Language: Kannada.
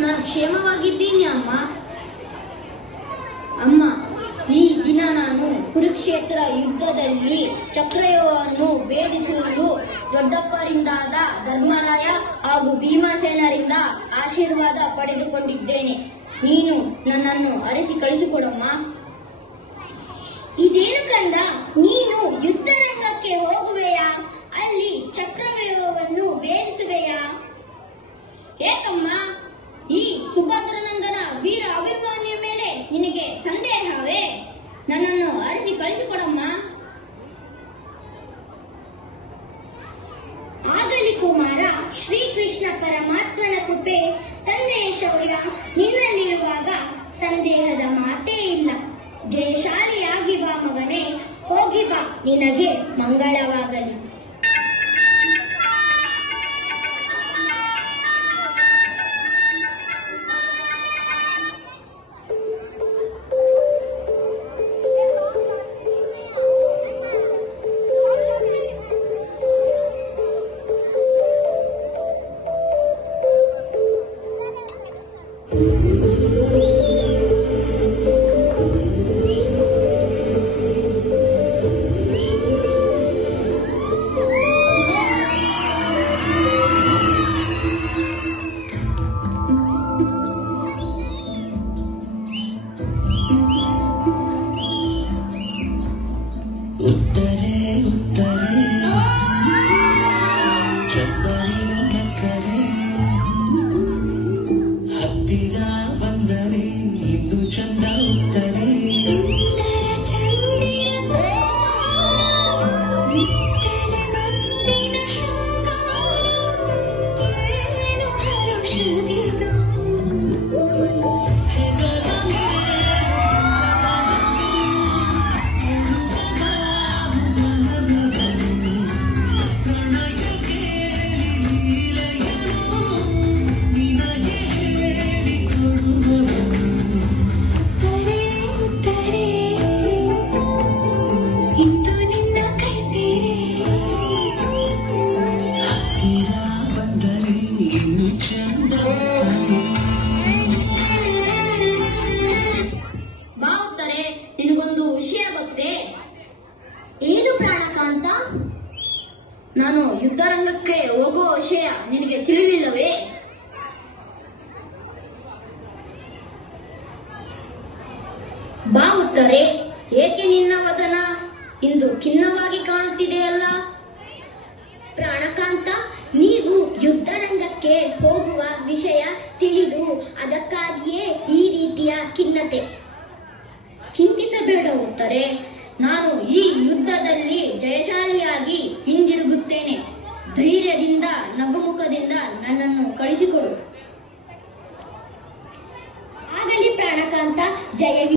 ನಾನು ಕ್ಷೇಮವಾಗಿದ್ದೀನಿ ಅಮ್ಮ. ಅಮ್ಮ, ಈ ದಿನ ನಾನು ಕುರುಕ್ಷೇತ್ರ ಯುದ್ಧದಲ್ಲಿ ಚಕ್ರವ್ಯೂಹವನ್ನು ಭೇದಿಸುವುದು ದೊಡ್ಡಪ್ಪರಿಂದಾದ ಧರ್ಮರಾಯ ಹಾಗೂ ಭೀಮಸೇನರಿಂದ ಆಶೀರ್ವಾದ ಪಡೆದುಕೊಂಡಿದ್ದೇನೆ. ನೀನು ನನ್ನನ್ನು ಅರಸಿ ಕಳಿಸಿಕೊಡಮ್ಮ. ಇದೇನು ಕಂದ, ನೀನು ಯುದ್ಧರಂಗಕ್ಕೆ ಹೋಗುವೆಯಾ? ಅಲ್ಲಿ ಚಕ್ರವ್ಯೂಹವನ್ನು ಭೇದಿಸುವೆಯಾ? ಏಕಮ್ಮ, ಈ ಸುಭದ್ರನಂದನ ವೀರ ಅಭಿಮಾನಿಯ ಮೇಲೆ ನಿನಗೆ ಸಂದೇಹವೇ? ನನ್ನನ್ನು ಅರಸಿ ಕಳಿಸಿಕೊಡಮ್ಮ. ಆಗಲಿ ಕುಮಾರ, ಶ್ರೀಕೃಷ್ಣ ಪರಮಾತ್ಮನ ಕೃಪೆ, ತಂದೆಯ ಶೌರ್ಯ ನಿನ್ನಲ್ಲಿರುವಾಗ ಸಂದೇಹದ ಮಾತೇ ಇಲ್ಲ. ಜಯಶಾಲಿಯಾಗಿ ಬಾ ಮಗನೇ, ಹೋಗಿ ಬಾ, ನಿನಗೆ ಮಂಗಳವಾಗಲಿ. ಬಾವುತರೆ, ನಿನಗೊಂದು ವಿಷಯ ಗೊತ್ತೇ? ಏನು ಪ್ರಾಣಕಾಂತ? ನಾನು ಯುದ್ಧರಂಗಕ್ಕೆ ಹೋಗುವ ವಿಷಯ ನಿನಗೆ ತಿಳಿವಿಲ್ಲವೇ? ಬಾವುತರೆ, ಏಕೆ ನಿನ್ನ ವದನ ಇಂದು ಖಿನ್ನವಾಗಿ ಕಾಣುತ್ತಿದೆಯಲ್ಲ? ಪ್ರಾಣಕಾಂತ, ನೀವು ಯುದ್ಧರಂಗಕ್ಕೆ ಹೋಗುವ ವಿಷಯ ತಿಳಿದು ಅದಕ್ಕಾಗಿಯೇ ಈ ರೀತಿಯ ಖಿನ್ನತೆ. ಚಿಂತಿಸಬೇಡ ಉತ್ತರೆ, ನಾನು ಈ ಯುದ್ಧದಲ್ಲಿ ಜಯಶಾಲಿಯಾಗಿ ಹಿಂದಿರುಗುತ್ತೇನೆ. ಧೈರ್ಯದಿಂದ ನಗುಮುಖದಿಂದ ನನ್ನನ್ನು ಕಳಿಸಿಕೊಡು. ಆಗಲಿ ಪ್ರಾಣಕಾಂತ, ಜಯ.